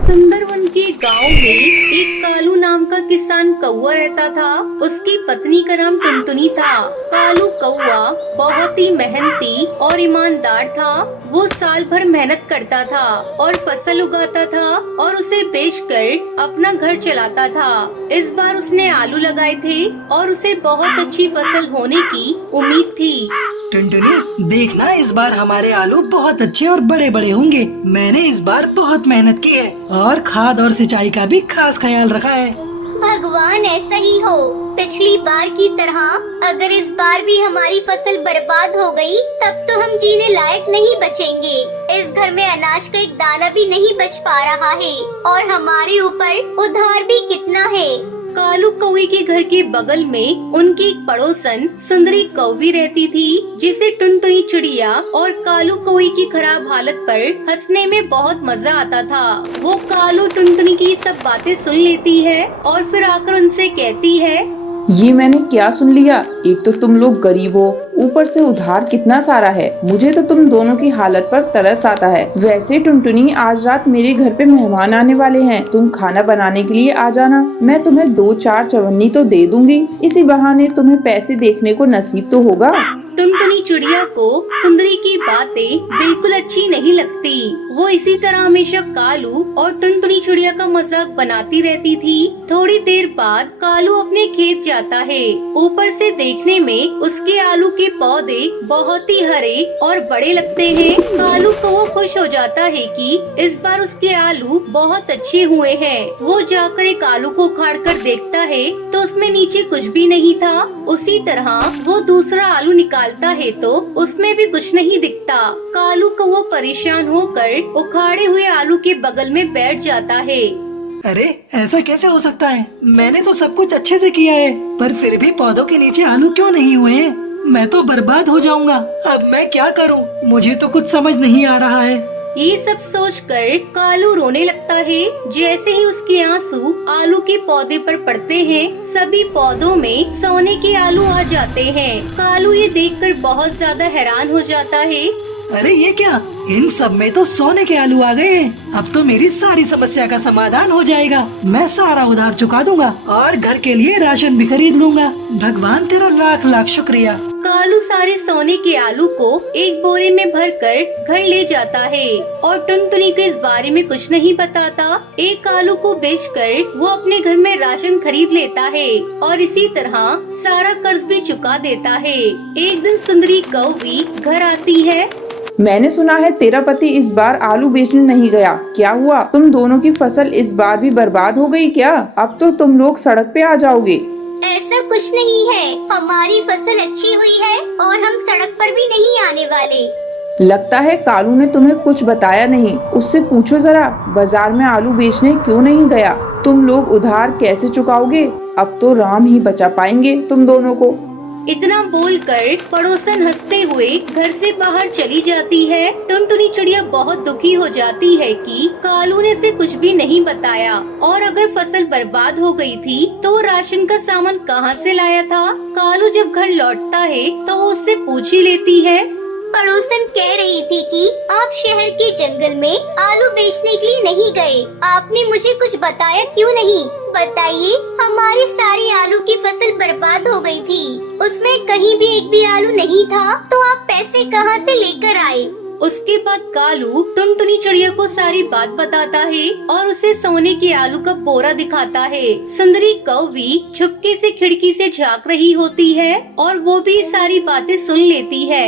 सुंदरवन के गांव में एक कालू नाम का किसान कौवा रहता था। उसकी पत्नी का नाम टुनटुनी था। कालू कौवा बहुत ही मेहनती और ईमानदार था। वो साल भर मेहनत करता था और फसल उगाता था और उसे बेचकर अपना घर चलाता था। इस बार उसने आलू लगाए थे और उसे बहुत अच्छी फसल होने की उम्मीद थी। टुनटुनी, देखना इस बार हमारे आलू बहुत अच्छे और बड़े बड़े होंगे। मैंने इस बार बहुत मेहनत की है और खाद और सिंचाई का भी खास ख्याल रखा है। भगवान ऐसा ही हो। पिछली बार की तरह अगर इस बार भी हमारी फसल बर्बाद हो गई, तब तो हम जीने लायक नहीं बचेंगे। इस घर में अनाज का एक दाना भी नहीं बच पा रहा है और हमारे ऊपर उधार भी कितना है। कालू कौवे के घर के बगल में उनकी एक पड़ोसन सुंदरी कौवी रहती थी, जिसे टुनटुनी चिड़िया और कालू कौवे की खराब हालत पर हंसने में बहुत मजा आता था। वो कालू टुनटुनी की सब बातें सुन लेती है और फिर आकर उनसे कहती है, ये मैंने क्या सुन लिया। एक तो तुम लोग गरीब हो, ऊपर से उधार कितना सारा है। मुझे तो तुम दोनों की हालत पर तरस आता है। वैसे टुनटुनी, आज रात मेरे घर पे मेहमान आने वाले हैं। तुम खाना बनाने के लिए आ जाना। मैं तुम्हें 2-4 चवन्नी तो दे दूंगी। इसी बहाने तुम्हें पैसे देखने को नसीब तो होगा। टुनटुनी चिड़िया को सुंदरी की बातें बिल्कुल अच्छी नहीं लगती। वो इसी तरह हमेशा कालू और टुनटुनी चिड़िया का मजाक बनाती रहती थी। थोड़ी देर बाद कालू अपने खेत जाता है। ऊपर से देखने में उसके आलू के पौधे बहुत ही हरे और बड़े लगते हैं। कालू को वो खुश हो जाता है कि इस बार उसके आलू बहुत अच्छे हुए हैं। वो जाकर एक आलू को उखाड़ कर देखता है तो उसमें नीचे कुछ भी नहीं था। उसी तरह वो दूसरा आलू निकालता है तो उसमें भी कुछ नहीं दिखता। कालू को वो परेशान होकर उखाड़े हुए आलू के बगल में बैठ जाता है। अरे, ऐसा कैसे हो सकता है? मैंने तो सब कुछ अच्छे से किया है, पर फिर भी पौधों के नीचे आलू क्यों नहीं हुए हैं? मैं तो बर्बाद हो जाऊंगा। अब मैं क्या करूं? मुझे तो कुछ समझ नहीं आ रहा है। ये सब सोचकर कालू रोने लगता है। जैसे ही उसके आंसू आलू के पौधे पर पड़ते हैं, सभी पौधों में सोने के आलू आ जाते हैं। कालू ये देखकर बहुत ज्यादा हैरान हो जाता है। अरे ये क्या? इन सब में तो सोने के आलू आ गए हैं। अब तो मेरी सारी समस्या का समाधान हो जाएगा। मैं सारा उधार चुका दूंगा और घर के लिए राशन भी खरीद लूंगा। भगवान तेरा लाख लाख शुक्रिया। कालू सारे सोने के आलू को एक बोरे में भरकर घर ले जाता है और टुनटुनी को इस बारे में कुछ नहीं बताता। एक आलू को बेचकर वो अपने घर में राशन खरीद लेता है और इसी तरह सारा कर्ज भी चुका देता है। एक दिन सुंदरी कौवी घर आती है। मैंने सुना है तेरा पति इस बार आलू बेचने नहीं गया। क्या हुआ? तुम दोनों की फसल इस बार भी बर्बाद हो गई क्या? अब तो तुम लोग सड़क पे आ जाओगे। ऐसा कुछ नहीं है। हमारी फसल अच्छी हुई है और हम सड़क पर भी नहीं आने वाले। लगता है कालू ने तुम्हें कुछ बताया नहीं। उससे पूछो जरा, बाजार में आलू बेचने क्यों नहीं गया? तुम लोग उधार कैसे चुकाओगे? अब तो राम ही बचा पाएंगे तुम दोनों को। इतना बोलकर पड़ोसन हंसते हुए घर से बाहर चली जाती है। टुनटुनी चिड़िया बहुत दुखी हो जाती है कि कालू ने उसे कुछ भी नहीं बताया और अगर फसल बर्बाद हो गई थी तो राशन का सामान कहाँ से लाया था। कालू जब घर लौटता है तो वो उससे पूछ ही लेती है। पड़ोसन कह रही थी कि आप शहर के जंगल में आलू बेचने के लिए नहीं गए। आपने मुझे कुछ बताया क्यों नहीं? बताइए, हमारी सारी आलू की फसल बर्बाद हो गई थी। उसमें कहीं भी एक भी आलू नहीं था, तो आप पैसे कहां से लेकर आए? उसके बाद कालू टुनटुनी चिड़िया को सारी बात बताता है और उसे सोने के आलू का बोरा दिखाता है। सुंदरी कौवी छुपके से खिड़की से झांक रही होती है और वो भी सारी बातें सुन लेती है।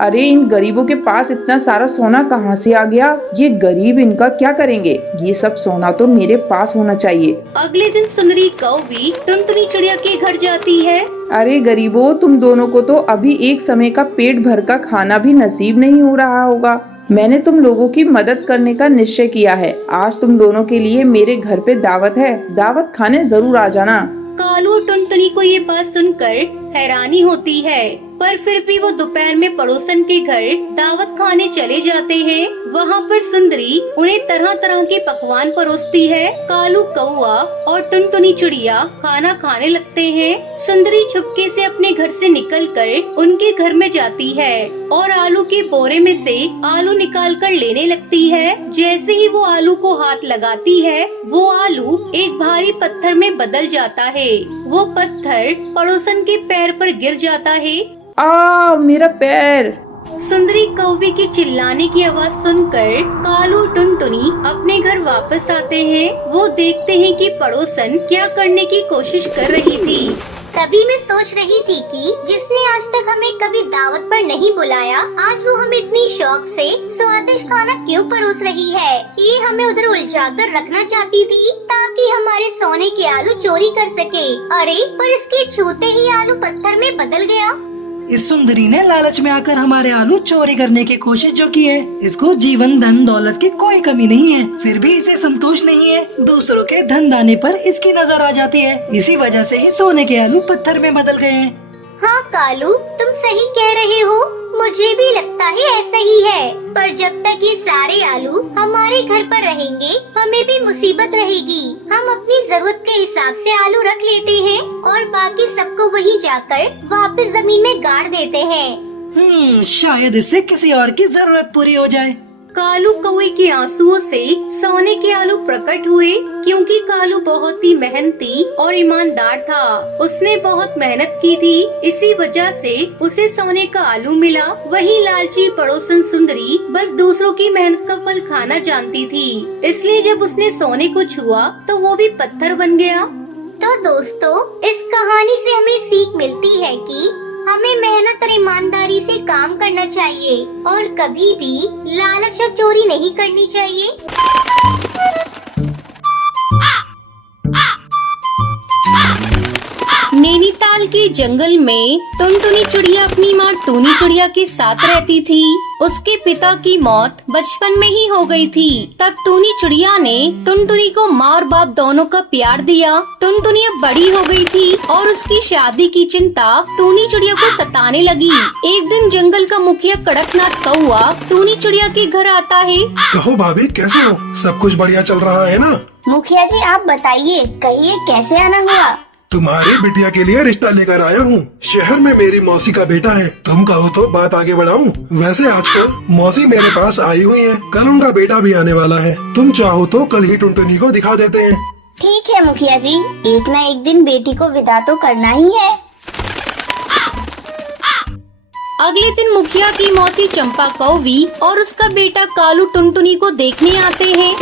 अरे, इन गरीबों के पास इतना सारा सोना कहाँ से आ गया? ये गरीब इनका क्या करेंगे? ये सब सोना तो मेरे पास होना चाहिए। अगले दिन सुंदरी कौवी टुनटुनी चिड़िया के घर जाती है। अरे गरीबों, तुम दोनों को तो अभी एक समय का पेट भर का खाना भी नसीब नहीं हो रहा होगा। मैंने तुम लोगों की मदद करने का निश्चय किया है। आज तुम दोनों के लिए मेरे घर पे दावत है। दावत खाने जरूर आ जाना। कालू और टुनटुनी को ये बात सुनकर हैरानी होती है, पर फिर भी वो दोपहर में पड़ोसन के घर दावत खाने चले जाते हैं। वहाँ पर सुंदरी उन्हें तरह तरह के पकवान परोसती है। कालू कौआ और टुनटुनी चिड़िया खाना खाने लगते हैं। सुंदरी चुपके से अपने घर से निकलकर उनके घर में जाती है और आलू के बोरे में से आलू निकालकर लेने लगती है। जैसे ही वो आलू को हाथ लगाती है, वो आलू एक भारी पत्थर में बदल जाता है। वो पत्थर पड़ोसन के पैर पर गिर जाता है। मेरा पैर। सुंदरी कौवे की चिल्लाने की आवाज सुनकर कालू टुनटुनी अपने घर वापस आते हैं। वो देखते हैं कि पड़ोसन क्या करने की कोशिश कर रही थी। तभी मैं सोच रही थी कि जिसने आज तक हमें कभी दावत पर नहीं बुलाया, आज वो हमें इतनी शौक से स्वादिष्ट खाना क्यों परोस रही है। ये हमें उधर उलझाकर रखना चाहती थी ताकि हमारे सोने के आलू चोरी कर सके। अरे पर इसके छूते ही आलू पत्थर में बदल गया। इस सुंदरी ने लालच में आकर हमारे आलू चोरी करने की कोशिश जो की है, इसको जीवन धन दौलत की कोई कमी नहीं है, फिर भी इसे संतोष नहीं है। दूसरों के धन दाने पर इसकी नजर आ जाती है। इसी वजह से ही सोने के आलू पत्थर में बदल गए हैं। हाँ कालू, तुम सही कह रहे हो। मुझे भी लगता है ऐसा ही है। पर जब तक ये सारे आलू हमारे घर पर रहेंगे, हमें भी मुसीबत रहेगी। हम अपनी जरूरत के हिसाब से आलू रख लेते हैं और बाकी सबको वहीं जाकर वापस जमीन में गाड़ देते हैं। शायद इससे किसी और की जरूरत पूरी हो जाए। कालू कौवे के आंसुओं से सोने के आलू प्रकट हुए, क्योंकि कालू बहुत ही मेहनती और ईमानदार था। उसने बहुत मेहनत की थी, इसी वजह से उसे सोने का आलू मिला। वही लालची पड़ोसन सुंदरी बस दूसरों की मेहनत का फल खाना जानती थी, इसलिए जब उसने सोने को छुआ तो वो भी पत्थर बन गया। तो दोस्तों, इस कहानी से हमें सीख मिलती है कि हमें मेहनत और ईमानदारी से काम करना चाहिए और कभी भी लालच और चोरी नहीं करनी चाहिए। नैनीताल के जंगल में टुनटुनी चिड़िया अपनी माँ टूनी चिड़िया के साथ रहती थी। उसके पिता की मौत बचपन में ही हो गई थी। तब टूनी चिड़िया ने टुनटुनी को माँ और बाप दोनों का प्यार दिया। टुनटुनी अब बड़ी हो गई थी और उसकी शादी की चिंता टूनी चिड़िया को सताने लगी। एक दिन जंगल का मुखिया कड़कनाथ कौआ टूनी चिड़िया के घर आता है। कहो भाभी, कैसे हो? सब कुछ बढ़िया चल रहा है ना? मुखिया जी, आप बताइए, कहिए कैसे आना हुआ? तुम्हारी बिटिया के लिए रिश्ता लेकर आया हूँ। शहर में मेरी मौसी का बेटा है। तुम कहो तो बात आगे बढ़ाऊं। वैसे आजकल मौसी मेरे पास आई हुई है, कल उनका बेटा भी आने वाला है। तुम चाहो तो कल ही टुनटुनी को दिखा देते हैं। ठीक है मुखिया जी, एक न एक दिन बेटी को विदा तो करना ही है। अगले दिन मुखिया की मौसी चंपा कौवी और उसका बेटा कालू टुनटुनी को देखने आते हैं।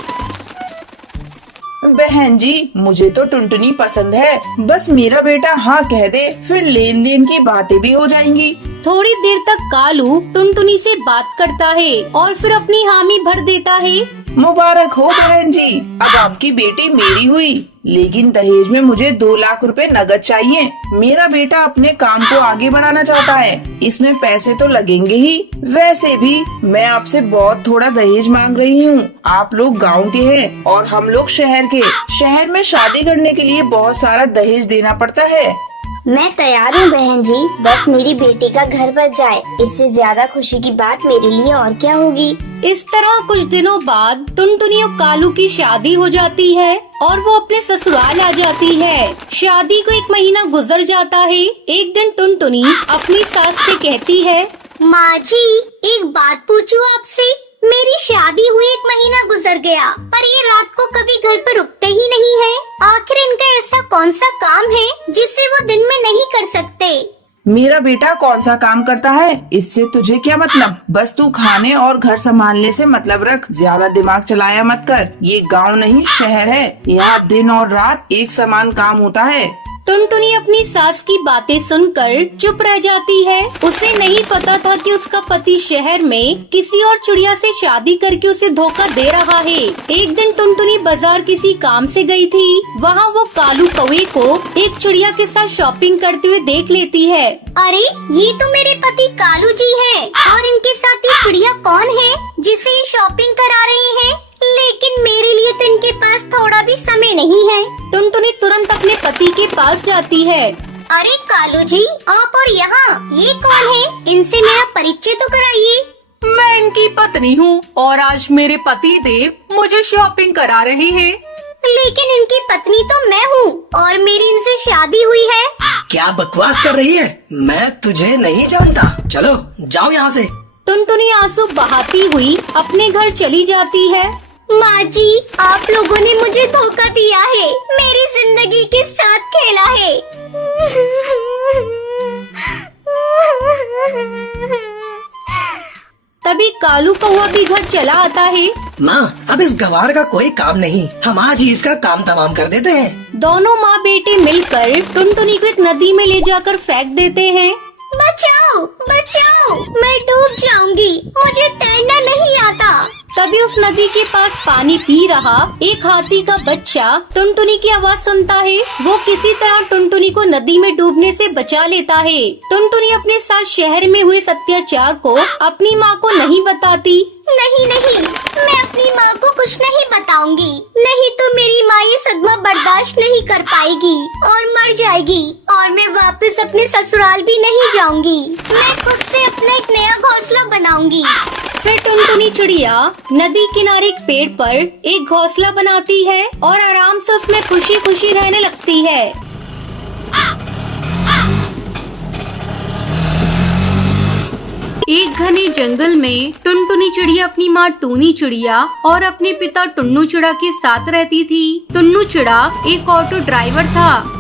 बहन जी, मुझे तो टुनटुनी पसंद है। बस मेरा बेटा हाँ कह दे, फिर लेन देन की बातें भी हो जाएंगी। थोड़ी देर तक कालू टुनटुनी से बात करता है और फिर अपनी हामी भर देता है। मुबारक हो बहन जी, अब आपकी बेटी मेरी हुई, लेकिन दहेज में मुझे 2 लाख रुपए नगद चाहिए। मेरा बेटा अपने काम को आगे बढ़ाना चाहता है, इसमें पैसे तो लगेंगे ही। वैसे भी मैं आपसे बहुत थोड़ा दहेज मांग रही हूँ। आप लोग गांव के हैं और हम लोग शहर के। शहर में शादी करने के लिए बहुत सारा दहेज देना पड़ता है। मैं तैयार हूँ बहन जी, बस मेरी बेटी का घर बच जाए, इससे ज्यादा खुशी की बात मेरे लिए और क्या होगी। इस तरह कुछ दिनों बाद टुनटुनी और कालू की शादी हो जाती है और वो अपने ससुराल आ जाती है। शादी को 1 महीना गुजर जाता है। एक दिन टुनटुनी अपनी सास से कहती है, माँ जी, एक बात पूछूं आपसे? मेरी शादी हुई 1 महीना गुजर गया, पर ये रात को कभी घर पर रुकते ही नहीं है। आखिर इनका ऐसा कौन सा काम है जिसे वो दिन में नहीं कर सकते? मेरा बेटा कौन सा काम करता है, इससे तुझे क्या मतलब? बस तू खाने और घर संभालने से मतलब रख, ज्यादा दिमाग चलाया मत कर। ये गांव नहीं शहर है, यहाँ दिन और रात एक समान काम होता है। टुनटुनी अपनी सास की बातें सुनकर चुप रह जाती है। उसे नहीं पता था कि उसका पति शहर में किसी और चिड़िया से शादी करके उसे धोखा दे रहा है। एक दिन टुनटुनी बाजार किसी काम से गई थी। वहाँ वो कालू कौवे को एक चिड़िया के साथ शॉपिंग करते हुए देख लेती है। अरे, ये तो मेरे पति कालू जी है और इनके साथ ये चिड़िया कौन है जिसे ये शॉपिंग करा रही है? लेकिन मेरे लिए तो इनके पास थोड़ा भी समय नहीं है। टुनटुनी तुरंत अपने पति के पास जाती है। अरे कालू जी, आप और यहाँ ये कौन है? इनसे मेरा परिचय तो कराइए। मैं इनकी पत्नी हूँ और आज मेरे पति देव मुझे शॉपिंग करा रहे हैं। लेकिन इनकी पत्नी तो मैं हूँ और मेरी इनसे शादी हुई है। क्या बकवास कर रही है? मैं तुझे नहीं जानता। चलो जाओ यहाँ से। टुनटुनी आंसू बहाती हुई अपने घर चली जाती है। माँ जी, आप लोगों ने मुझे धोखा दिया है, मेरी जिंदगी के साथ खेला है। तभी कालू कौवा भी घर चला आता है। माँ, अब इस गवार का कोई काम नहीं, हम आज ही इसका काम तमाम कर देते हैं। दोनों माँ बेटे मिलकर टुनटुनी को एक नदी में ले जाकर फेंक देते हैं। बचाओ बचाओ, मैं डूब जाऊंगी, मुझे तैरना नहीं आता। तभी उस नदी के पास पानी पी रहा एक हाथी का बच्चा टुनटुनी की आवाज सुनता है। वो किसी तरह टुनटुनी को नदी में डूबने से बचा लेता है। टुनटुनी अपने साथ शहर में हुए अत्याचार को अपनी माँ को नहीं बताती। नहीं नहीं, मैं अपनी माँ को कुछ नहीं बताऊंगी, नहीं तो मेरी माँ ये सदमा बर्दाश्त नहीं कर पाएगी और मर जाएगी और मैं वापस अपने ससुराल भी नहीं जाऊंगी। मैं खुद से अपना एक नया घोंसला बनाऊंगी। फिर टुनटुनी चिड़िया नदी किनारे एक पेड़ पर एक घोंसला बनाती है और आराम से उसमें खुशी खुशी रहने लगती है। एक घने जंगल में टुनटुनी चिड़िया अपनी माँ टूनी चिड़िया और अपने पिता टुन्नू चिड़ा के साथ रहती थी। टुन्नू चिड़ा एक ऑटो ड्राइवर था।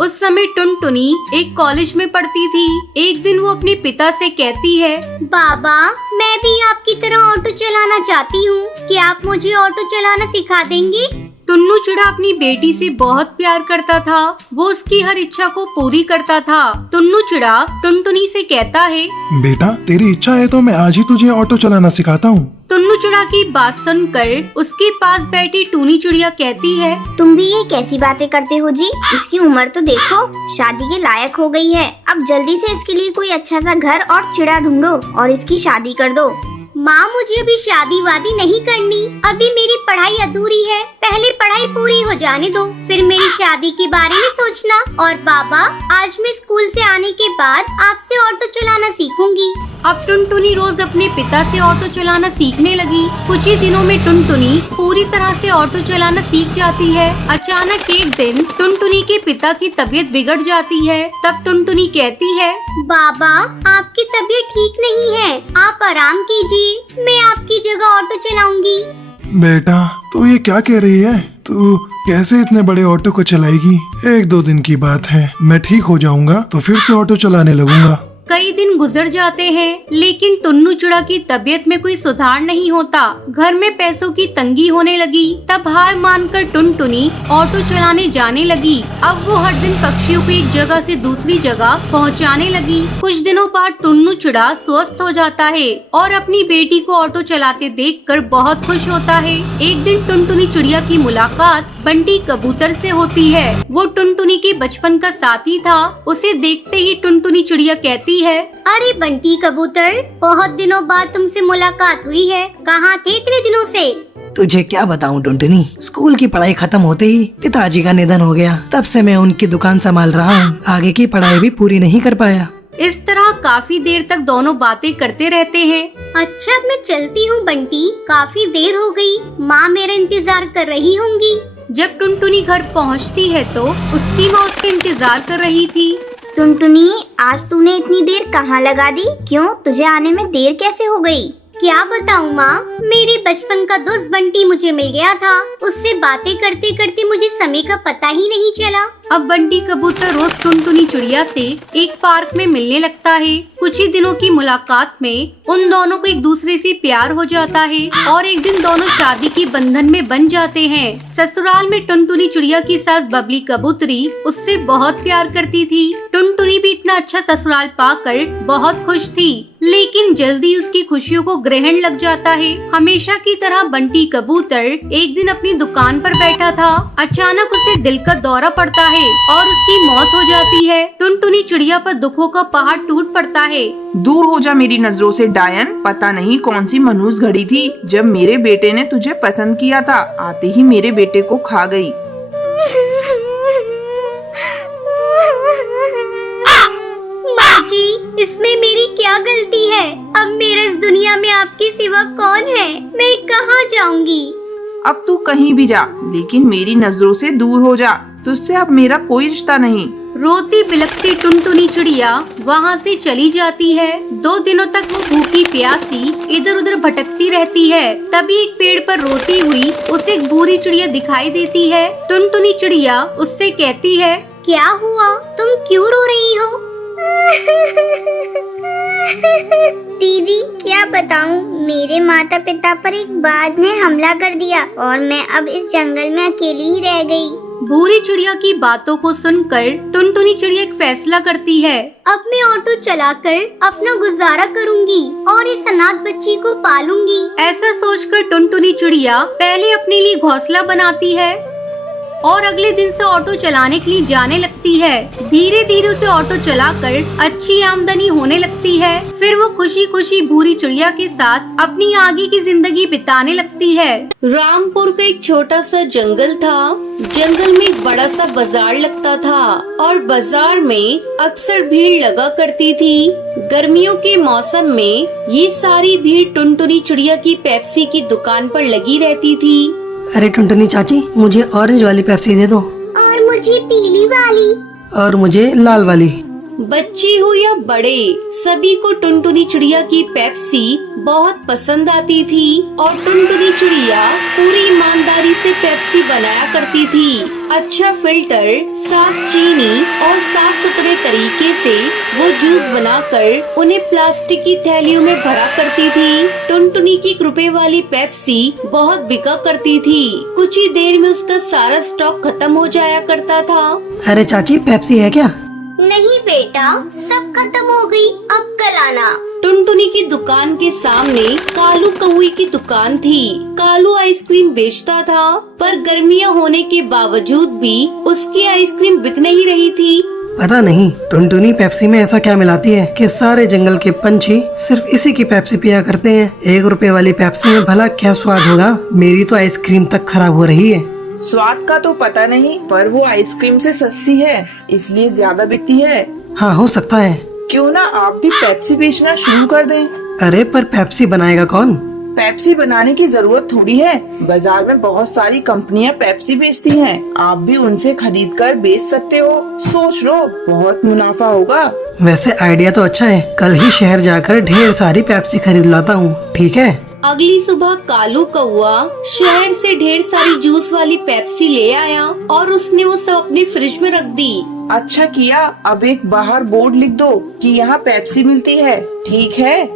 उस समय टुनटुनी एक कॉलेज में पढ़ती थी। एक दिन वो अपने पिता से कहती है, बाबा, मैं भी आपकी तरह ऑटो चलाना चाहती हूँ, क्या आप मुझे ऑटो चलाना सिखा देंगे? टुन्नू चिड़ा अपनी बेटी से बहुत प्यार करता था। वो उसकी हर इच्छा को पूरी करता था। टुन्नू चिड़ा टुनटुनी से कहता है, बेटा, तेरी इच्छा है तो मैं आज ही तुझे ऑटो चलाना सिखाता हूँ। टुन्नू चिड़ा की बात सुनकर उसके पास बैठी टूनी चिड़िया कहती है, तुम भी ये कैसी बातें करते हो जी? इसकी उम्र तो देखो, शादी के लायक हो गई है। अब जल्दी से इसके लिए कोई अच्छा सा घर और चिड़ा ढूंढो और इसकी शादी कर दो। माँ, मुझे अभी शादी वादी नहीं करनी, अभी मेरी पढ़ाई अधूरी है। पहले पढ़ाई पूरी हो जाने दो, फिर मेरी शादी के बारे में सोचना। और बाबा, आज मैं स्कूल से आने के बाद आपसे ऑटो चलाना सीखूंगी। अब टुनटुनी रोज अपने पिता से ऑटो चलाना सीखने लगी। कुछ ही दिनों में टुनटुनी पूरी तरह से ऑटो चलाना सीख जाती है। अचानक एक दिन टुनटुनी के पिता की तबीयत बिगड़ जाती है। तब टुनटुनी कहती है, बाबा, आपकी तबीयत ठीक नहीं है, आप आराम कीजिए, मैं आपकी जगह ऑटो चलाऊंगी। बेटा, तू ये क्या कह रही है? तू कैसे इतने बड़े ऑटो को चलाएगी? 1-2 दिन की बात है, मैं ठीक हो जाऊंगा तो फिर से ऑटो चलाने लगूंगा। कई दिन गुजर जाते हैं, लेकिन टुन्नू चिड़ा की तबीयत में कोई सुधार नहीं होता। घर में पैसों की तंगी होने लगी। तब हार मानकर टुनटुनी ऑटो चलाने जाने लगी। अब वो हर दिन पक्षियों को एक जगह से दूसरी जगह पहुंचाने लगी। कुछ दिनों बाद टुन्नू चिड़ा स्वस्थ हो जाता है और अपनी बेटी को ऑटो चलाते देखकर बहुत खुश होता है। एक दिन टुनटुनी चिड़िया की मुलाकात बंटी कबूतर से होती है। वो टुनटुनी के बचपन का साथी था। उसे देखते ही टुनटुनी चिड़िया कहती है, अरे बंटी कबूतर, बहुत दिनों बाद तुमसे मुलाकात हुई है, कहाँ थे इतने दिनों से? तुझे क्या बताऊं टुनटुनी, स्कूल की पढ़ाई खत्म होते ही पिताजी का निधन हो गया। तब से मैं उनकी दुकान संभाल रहा हूँ, आगे की पढ़ाई भी पूरी नहीं कर पाया। इस तरह काफी देर तक दोनों बातें करते रहते हैं। अच्छा, मैं चलती हूँ बंटी, काफी देर हो गई, माँ मेरा इंतजार कर रही होंगी। जब टुनटुनी घर पहुंचती है तो उसकी माँ उसका इंतजार कर रही थी। टुनटुनी, आज तूने इतनी देर कहाँ लगा दी? क्यों, तुझे आने में देर कैसे हो गई? क्या बताऊँ माँ, मेरे बचपन का दोस्त बंटी मुझे मिल गया था। उससे बातें करते करते मुझे समय का पता ही नहीं चला। अब बंटी कबूतर रोज टुनटुनी चिड़िया से एक पार्क में मिलने लगता है। कुछ ही दिनों की मुलाकात में उन दोनों को एक दूसरे से प्यार हो जाता है और एक दिन दोनों शादी के बंधन में बन जाते हैं। ससुराल में टुनटुनी चिड़िया की सास बबली कबूतरी उससे बहुत प्यार करती थी। टुनटुनी भी इतना अच्छा ससुराल पाकर बहुत खुश थी, लेकिन जल्दी उसकी खुशियों को ग्रहण लग जाता है। हमेशा की तरह बंटी कबूतर एक दिन अपनी दुकान पर बैठा था। अचानक उसे दिल का दौरा पड़ता है और उसकी मौत हो जाती है। टुनटुनी चिड़िया पर दुखों का पहाड़ टूट पड़ता है। दूर हो जा मेरी नजरों से डायन। पता नहीं कौन सी मनहूस घड़ी थी जब मेरे बेटे ने तुझे पसंद किया था, आते ही मेरे बेटे को खा गई। माँ जी, इसमें मेरी क्या क्या गलती है? अब मेरे इस दुनिया में आपके सिवा कौन है? मैं कहाँ जाऊंगी? अब तू कहीं भी जा, लेकिन मेरी नजरों से दूर हो जा। तुझसे अब मेरा कोई रिश्ता नहीं। रोती बिलखती टुनटुनी चिड़िया वहाँ से चली जाती है। 2 दिनों तक वो भूखी प्यासी इधर उधर भटकती रहती है। तभी एक पेड़ पर रोती हुई उसे एक भूरी चिड़िया दिखाई देती है। टुनटुनी चिड़िया उससे कहती है, क्या हुआ? तुम क्यों रो रही हो? दीदी, क्या बताऊं, मेरे माता पिता पर एक बाज ने हमला कर दिया और मैं अब इस जंगल में अकेली ही रह गई। भूरी चिड़िया की बातों को सुनकर टुनटुनी चिड़िया एक फैसला करती है। अब मैं ऑटो चलाकर अपना गुजारा करूंगी और इस अनाथ बच्ची को पालूंगी। ऐसा सोचकर टुनटुनी चिड़िया पहले अपने लिए घोंसला बनाती है और अगले दिन से ऑटो चलाने के लिए जाने लगती है। धीरे धीरे उसे ऑटो चलाकर अच्छी आमदनी होने लगती है। फिर वो खुशी खुशी भूरी चिड़िया के साथ अपनी आगे की जिंदगी बिताने लगती है। रामपुर का एक छोटा सा जंगल था। जंगल में एक बड़ा सा बाजार लगता था और बाजार में अक्सर भीड़ लगा करती थी। गर्मियों के मौसम में ये सारी भीड़ टुनटुनी चिड़िया की पेप्सी की दुकान पर लगी रहती थी। अरे टुनटुनी चाची, मुझे ऑरेंज वाली पेप्सी दे दो। और मुझे पीली वाली। और मुझे लाल वाली। बच्चे हो या बड़े, सभी को टुनटुनी चिड़िया की पेप्सी बहुत पसंद आती थी और टुनटुनी चिड़िया पूरी ईमानदारी से पेप्सी बनाया करती थी। अच्छा फिल्टर, साफ चीनी और साफ सुथरे तरीके से वो जूस बनाकर उन्हें प्लास्टिक की थैलियों में भरा करती थी। टुनटुनी की ₹1 वाली पेप्सी बहुत बिका करती थी। कुछ ही देर में उसका सारा स्टॉक खत्म हो जाया करता था। अरे चाची, पेप्सी है क्या? नहीं बेटा, सब खत्म हो गई, अब कल आना। टुनटुनी की दुकान के सामने कालू कौई की दुकान थी। कालू आइसक्रीम बेचता था, पर गर्मियां होने के बावजूद भी उसकी आइसक्रीम बिक नहीं रही थी। पता नहीं टुनटुनी पेप्सी में ऐसा क्या मिलाती है कि सारे जंगल के पंछी सिर्फ इसी की पेप्सी पिया करते हैं। ₹1 वाली पेप्सी में भला क्या स्वाद होगा? मेरी तो आइसक्रीम तक खराब हो रही है। स्वाद का तो पता नहीं, पर वो आइसक्रीम से सस्ती है, इसलिए ज्यादा बिकती है। हाँ, हो सकता है। क्यों ना आप भी पेप्सी बेचना शुरू कर दें। अरे पर पेप्सी बनाएगा कौन? पेप्सी बनाने की जरूरत थोड़ी है। बाजार में बहुत सारी कंपनियां पेप्सी बेचती हैं। आप भी उनसे खरीद कर बेच सकते हो। सोच लो, बहुत मुनाफा होगा। वैसे आइडिया तो अच्छा है। कल ही शहर जाकर ढेर सारी पेप्सी खरीद लाता हूँ। ठीक है। अगली सुबह कालू कौआ शहर से ढेर सारी जूस वाली पेप्सी ले आया और उसने वो सब अपने फ्रिज में रख दी। अच्छा किया। अब एक बाहर बोर्ड लिख दो कि यहाँ पेप्सी मिलती है, ठीक है?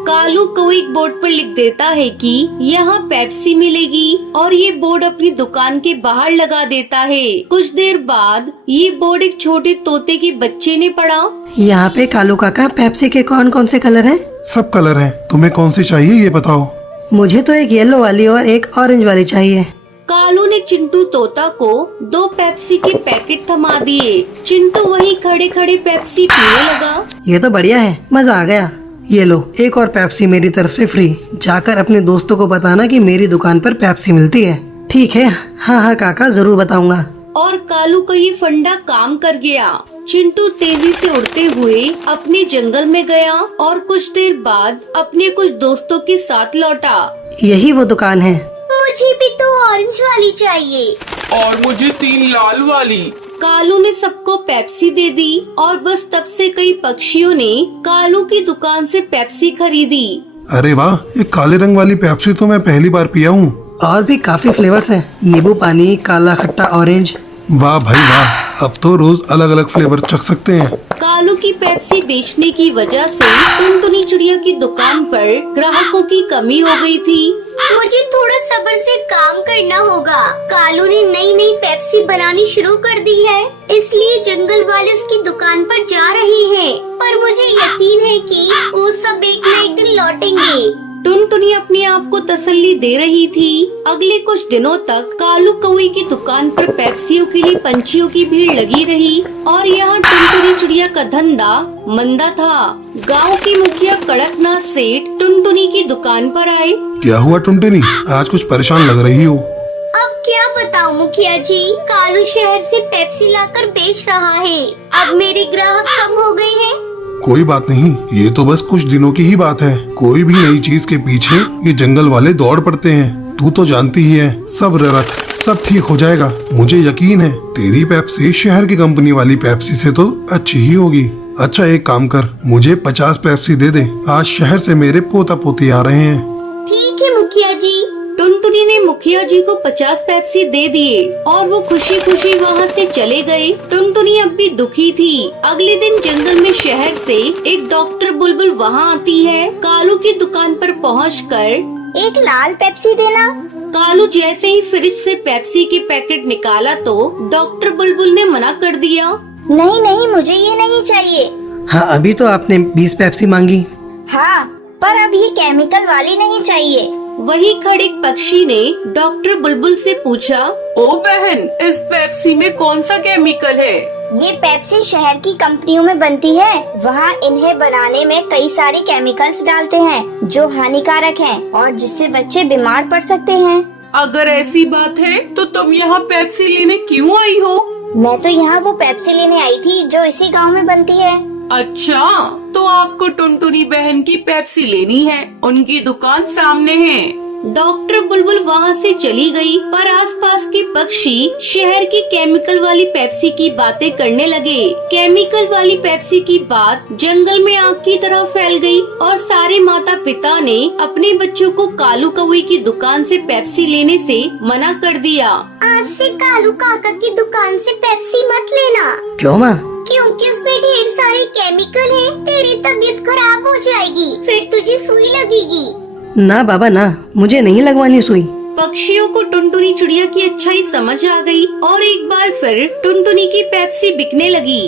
कालू कौआ एक बोर्ड पर लिख देता है कि यहाँ पेप्सी मिलेगी और ये बोर्ड अपनी दुकान के बाहर लगा देता है। कुछ देर बाद ये बोर्ड एक छोटे तोते के बच्चे ने पढ़ा। यहाँ पे कालू काका, पेप्सी के कौन कौन से कलर हैं? सब कलर हैं। तुम्हें कौन सी चाहिए ये बताओ। मुझे तो एक येलो वाली और एक ऑरेंज वाली चाहिए। कालू ने चिंटू तोता को 2 पेप्सी के पैकेट थमा दिए। चिंटू वहीं खड़े खड़े पेप्सी पीने लगा। ये तो बढ़िया है, मजा आ गया। ये लो, एक और पेप्सी मेरी तरफ से फ्री। जाकर अपने दोस्तों को बताना कि मेरी दुकान पर पेप्सी मिलती है। ठीक है। हाँ हाँ काका, जरूर बताऊंगा। और कालू का ये फंडा काम कर गया। चिंटू तेजी से उड़ते हुए अपने जंगल में गया और कुछ देर बाद अपने कुछ दोस्तों के साथ लौटा। यही वो दुकान है। मुझे भी तो ऑरेंज वाली चाहिए। और मुझे 3 लाल वाली। कालू ने सबको पेप्सी दे दी और बस तब से कई पक्षियों ने कालू की दुकान से पेप्सी खरीदी। अरे वाह, ये काले रंग वाली पेप्सी तो मैं पहली बार पिया हूँ। और भी काफी फ्लेवर्स हैं। नींबू पानी, काला खट्टा, ऑरेंज। वाह भाई वाह, अब तो रोज अलग अलग फ्लेवर चख सकते हैं। कालू की पेप्सी बेचने की वजह से टुनटुनी चिड़िया की दुकान पर ग्राहकों की कमी हो गई थी। मुझे थोड़ा सब्र से काम करना होगा। कालू ने नई नई पेप्सी बनानी शुरू कर दी है, इसलिए जंगल वाले उसकी दुकान पर जा रहे हैं। पर मुझे यकीन है कि वो सब एक न एक दिन लौटेंगे। टुनटुनी अपने आप को तसल्ली दे रही थी। अगले कुछ दिनों तक कालू कौई की दुकान पर पेप्सियों के लिए पंछियों की भीड़ लगी रही और यहाँ टुनटुनी चिड़िया का धंधा मंदा था। गांव की मुखिया कड़कनाथ सेठ टुनटुनी की दुकान पर आए। क्या हुआ टुनटुनी, आज कुछ परेशान लग रही हो? अब क्या बताऊं मुखिया जी, कालू शहर से पेप्सी लाकर बेच रहा है। अब मेरे ग्राहक कम हो गए हैं। कोई बात नहीं, ये तो बस कुछ दिनों की ही बात है। कोई भी नई चीज के पीछे ये जंगल वाले दौड़ पड़ते हैं। तू तो जानती ही है, सब्र रख, सब ठीक हो जाएगा। मुझे यकीन है तेरी पेप्सी शहर की कंपनी वाली पेप्सी से तो अच्छी ही होगी। अच्छा एक काम कर, मुझे 50 पेप्सी दे दे। आज शहर से मेरे पोता पोती आ रहे हैं। ठीक है मुखिया जी। टुनटुनी ने मुखिया जी को 50 पेप्सी दे दिए और वो खुशी खुशी वहाँ से चले गए। टुनटुनी अब भी दुखी थी। अगले दिन जंगल में शहर से एक डॉक्टर बुलबुल वहाँ आती है। कालू की दुकान पर पहुंचकर एक लाल पेप्सी देना। कालू जैसे ही फ्रिज से पेप्सी के पैकेट निकाला तो डॉक्टर बुलबुल ने मना कर दिया। नहीं नहीं, मुझे ये नहीं चाहिए। हाँ, अभी तो आपने 20 पेप्सी मांगी। हाँ, पर अब ये केमिकल वाली नहीं चाहिए। वही खड़े पक्षी ने डॉक्टर बुलबुल से पूछा, ओ बहन, इस पेप्सी में कौन सा केमिकल है? ये पेप्सी शहर की कंपनियों में बनती है। वहाँ इन्हें बनाने में कई सारे केमिकल्स डालते हैं जो हानिकारक हैं और जिससे बच्चे बीमार पड़ सकते हैं। अगर ऐसी बात है तो तुम यहाँ पेप्सी लेने क्यों आई हो? मैं तो यहाँ वो पेप्सी लेने आई थी जो इसी गांव में बनती है। अच्छा, तो आपको टुनटुनी बहन की पेप्सी लेनी है। उनकी दुकान सामने है। डॉक्टर बुलबुल वहाँ से चली गई, पर आसपास के पक्षी शहर की केमिकल वाली पेप्सी की बातें करने लगे। केमिकल वाली पेप्सी की बात जंगल में आग की तरह फैल गई और सारे माता पिता ने अपने बच्चों को कालू कौवे की दुकान से पेप्सी लेने से मना कर दिया। आज से कालू काका की दुकान से पेप्सी मत लेना। क्यों माँ? क्योंकि उसमें ढेर सारे केमिकल हैं। तेरी तबीयत खराब हो जाएगी, फिर तुझे सुई लगेगी। ना बाबा ना, मुझे नहीं लगवानी सुई। पक्षियों को टुनटुनी चिड़िया की अच्छाई समझ आ गई और एक बार फिर टुनटुनी की पेप्सी बिकने लगी।